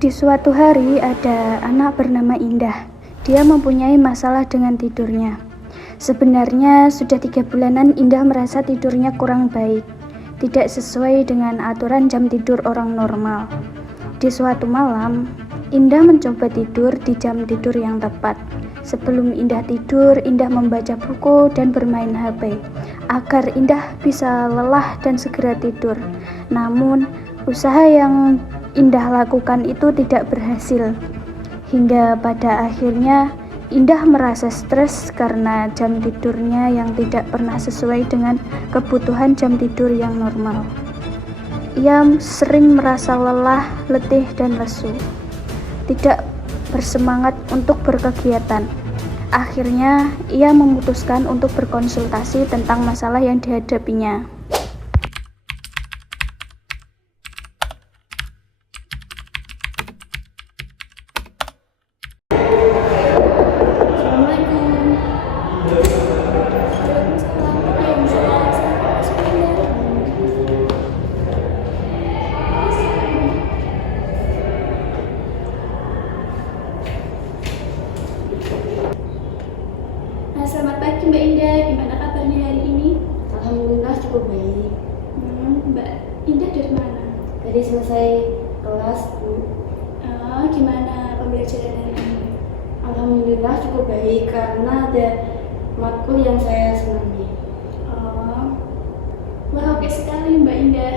Di suatu hari ada anak bernama Indah. Dia mempunyai masalah dengan tidurnya. Sebenarnya sudah 3 bulanan Indah merasa tidurnya kurang baik, tidak sesuai dengan aturan jam tidur orang normal. Di suatu malam, Indah mencoba tidur di jam tidur yang tepat. Sebelum Indah tidur, Indah membaca buku dan bermain HP agar Indah bisa lelah dan segera tidur. Namun, usaha yang Indah lakukan itu tidak berhasil. Hingga pada akhirnya Indah merasa stres karena jam tidurnya yang tidak pernah sesuai dengan kebutuhan jam tidur yang normal. Ia sering merasa lelah, letih, dan lesu, tidak bersemangat untuk berkegiatan. Akhirnya, ia memutuskan untuk berkonsultasi tentang masalah yang dihadapinya. Selamat pagi Mbak Indah, gimana kabarnya hari ini? Alhamdulillah cukup baik. Mbak Indah dari mana? Tadi selesai kelas, Bu. Gimana pembelajaran hari ini? Alhamdulillah cukup baik karena ada matkul yang saya senangi. Wah, oke sekali Mbak Indah.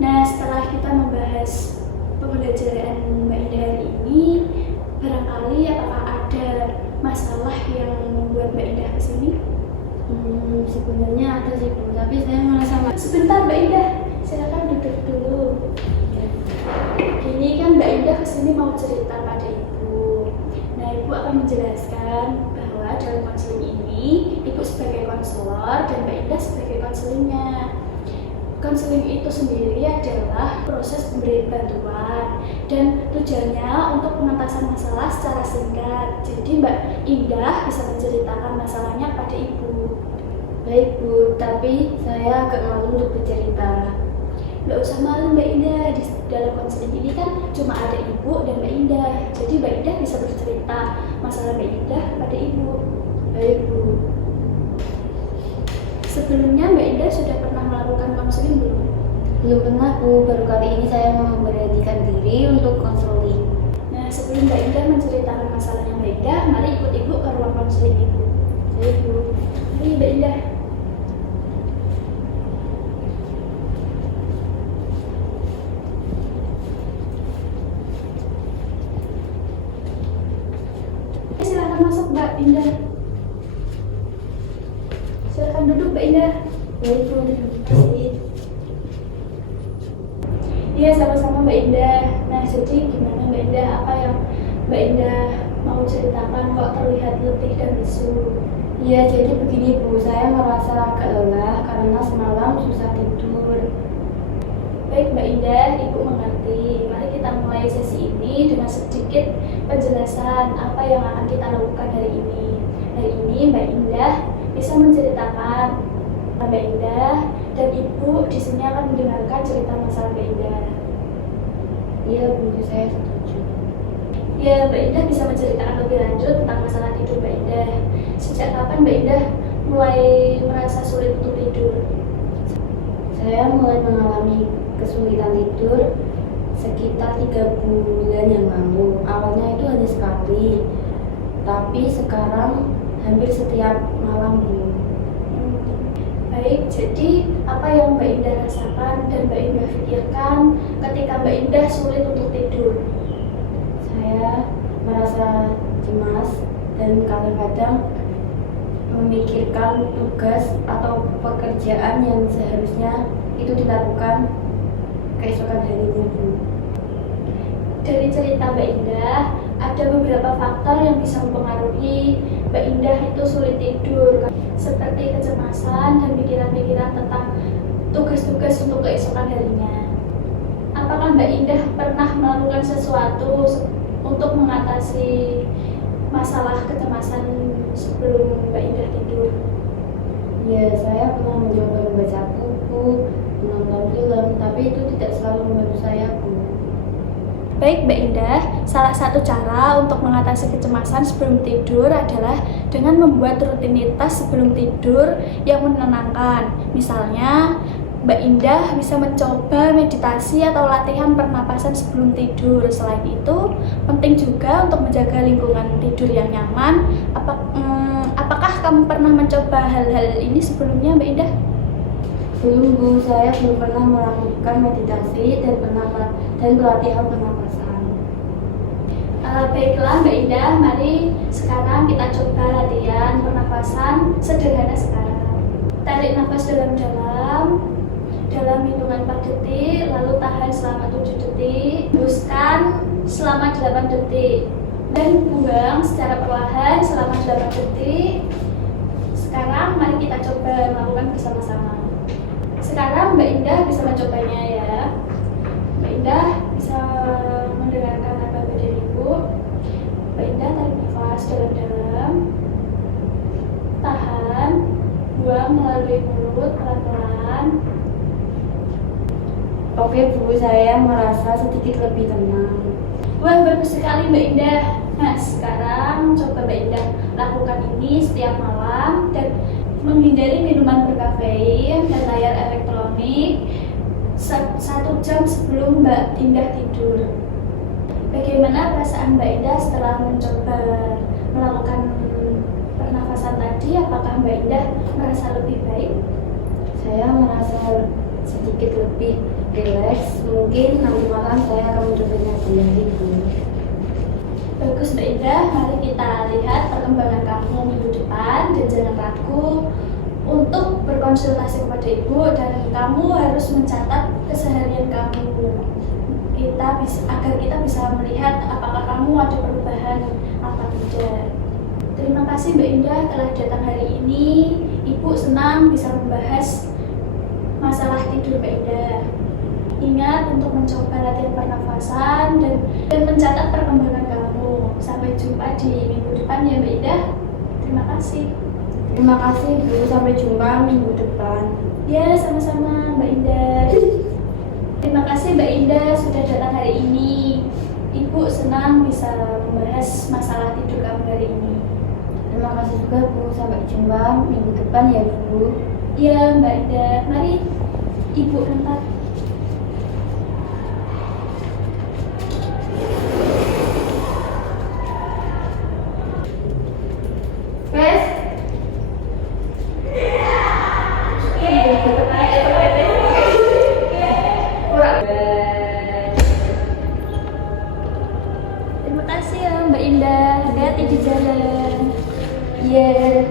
Nah, setelah kita membahas pembelajaran Mbak Indah hari ini, barangkali apakah ada masalah yang membuat Mbak Indah kesini? Sebenarnya ada sih, Bu, tapi saya merasa Sebentar Mbak Indah, silakan duduk dulu. Gini kan Mbak Indah kesini mau cerita pada Ibu. Nah, Ibu akan menjelaskan bahwa dalam konseling ini Ibu sebagai konselor dan Mbak Indah sebagai konselingnya. Konseling itu sendiri adalah proses pemberian bantuan dan tujuannya untuk pengentasan masalah secara singkat. Jadi Mbak Indah bisa menceritakan masalahnya pada Ibu. baik, Bu, tapi saya agak malu untuk bercerita. Nggak usah malu Mbak Indah, di dalam konseling ini kan cuma ada Ibu dan Mbak Indah. Jadi Mbak Indah bisa bercerita masalah Mbak Indah pada Ibu. Baik, Bu. Sebelumnya Mbak Indah sudah pernah melakukan konseling belum? Belum pernah, Bu. Baru kali ini saya memberanikan diri untuk konseling. Nah, sebelum Mbak Indah menceritakan masalahnya Mbak Indah, mari ikut Ibu ke ruang konseling Ibu. Baik, Bu. Mari Mbak Indah. Silakan masuk Mbak Indah. Silakan duduk Mbak Indah. Baik, Bu. Terima kasih. Iya, sama-sama Mbak Indah. Nah, jadi gimana Mbak Indah? Apa yang Mbak Indah mau ceritakan kok terlihat letih dan lesu? Iya, jadi begini, Bu. Saya merasa agak lelah karena semalam susah tidur. Baik Mbak Indah, Ibu mengerti. Mari kita mulai sesi ini dengan sedikit penjelasan apa yang akan kita lakukan hari ini. Hari ini Mbak Indah bisa menceritakan Mbak Indah dan Ibu di sini akan mendengarkan cerita masalah Mbak Indah. Iya, Bu, saya setuju. Ya, Mbak Indah bisa menceritakan lebih lanjut tentang masalah tidur Mbak Indah. Sejak kapan Mbak Indah mulai merasa sulit untuk tidur? Saya mulai mengalami kesulitan tidur sekitar 3 bulan yang lalu. Awalnya itu hanya sekali, tapi sekarang hampir setiap malam, Bu. Baik, jadi apa yang Mbak Indah rasakan dan Mbak Indah pikirkan ketika Mbak Indah sulit untuk tidur? Saya merasa cemas dan kadang-kadang memikirkan tugas atau pekerjaan yang seharusnya itu dilakukan keesokan harinya, Bu. Dari cerita Mbak Indah, ada beberapa faktor yang bisa mempengaruhi Mbak Indah itu sulit tidur, seperti kecemasan dan pikiran-pikiran tentang tugas-tugas untuk keesokan harinya. Apakah Mbak Indah pernah melakukan sesuatu untuk mengatasi masalah kecemasan sebelum Mbak Indah tidur? Ya, saya pernah mencoba membaca buku, menonton film, tapi itu tidak selalu membantu saya, Bu. Baik Mbak Indah, salah satu cara untuk mengatasi kecemasan sebelum tidur adalah dengan membuat rutinitas sebelum tidur yang menenangkan. Misalnya, Mbak Indah bisa mencoba meditasi atau latihan pernapasan sebelum tidur. Selain itu, penting juga untuk menjaga lingkungan tidur yang nyaman. Apakah kamu pernah mencoba hal-hal ini sebelumnya, Mbak Indah? Belum Bu, saya belum pernah melakukan meditasi dan pelatihan pernapasan. Baiklah Mbak Indah, mari sekarang kita coba latihan pernapasan sederhana sekarang. Tarik nafas dalam-dalam dalam hitungan 4 detik, lalu tahan selama 7 detik, hembuskan selama 8 detik, dan buang secara perlahan selama 8 detik. Sekarang mari kita coba melakukan bersama-sama. Sekarang Mbak Indah bisa mencobanya ya. Mbak Indah bisa mendengarkan apa badan Ibu. Mbak Indah tarik nafas dalam-dalam, tahan, buang melalui mulut pelan-pelan. Oke Bu, saya merasa sedikit lebih tenang. Wah, bagus sekali Mbak Indah. Nah, sekarang coba Mbak Indah lakukan ini setiap malam dan menghindari minuman berkafein dan layar elektronik 1 jam sebelum Mbak Indah tidur. Bagaimana perasaan Mbak Indah setelah mencoba melakukan pernafasan tadi? Apakah Mbak Indah merasa lebih baik? Saya merasa sedikit lebih rileks. Mungkin nanti malam saya akan mencobanya kembali Bu. Bagus Mbak Indah, mari kita lihat perkembangan kamu minggu depan dan jangan ragu untuk berkonsultasi kepada Ibu dan kamu harus mencatat keseharian kamu. Agar kita bisa melihat apakah kamu ada perubahan apa tidak. Terima kasih Mbak Indah telah datang hari ini. Ibu senang bisa membahas masalah tidur Mbak Indah. Ingat untuk mencoba latihan pernafasan dan mencatat perkembangan kamu. Sampai jumpa di minggu depan ya Mbak Indah. Terima kasih. Terima kasih Bu, sampai jumpa minggu depan. Ya, sama-sama Mbak Indah. Terima kasih Mbak Indah sudah datang hari ini. Ibu senang bisa membahas masalah tidur kamu hari ini. Terima kasih juga Bu, sampai jumpa minggu depan ya Bu. Iya Mbak Indah, mari Ibu antar. Terima kasih ya Mbak Indah, hati-hati di jalan. Iya.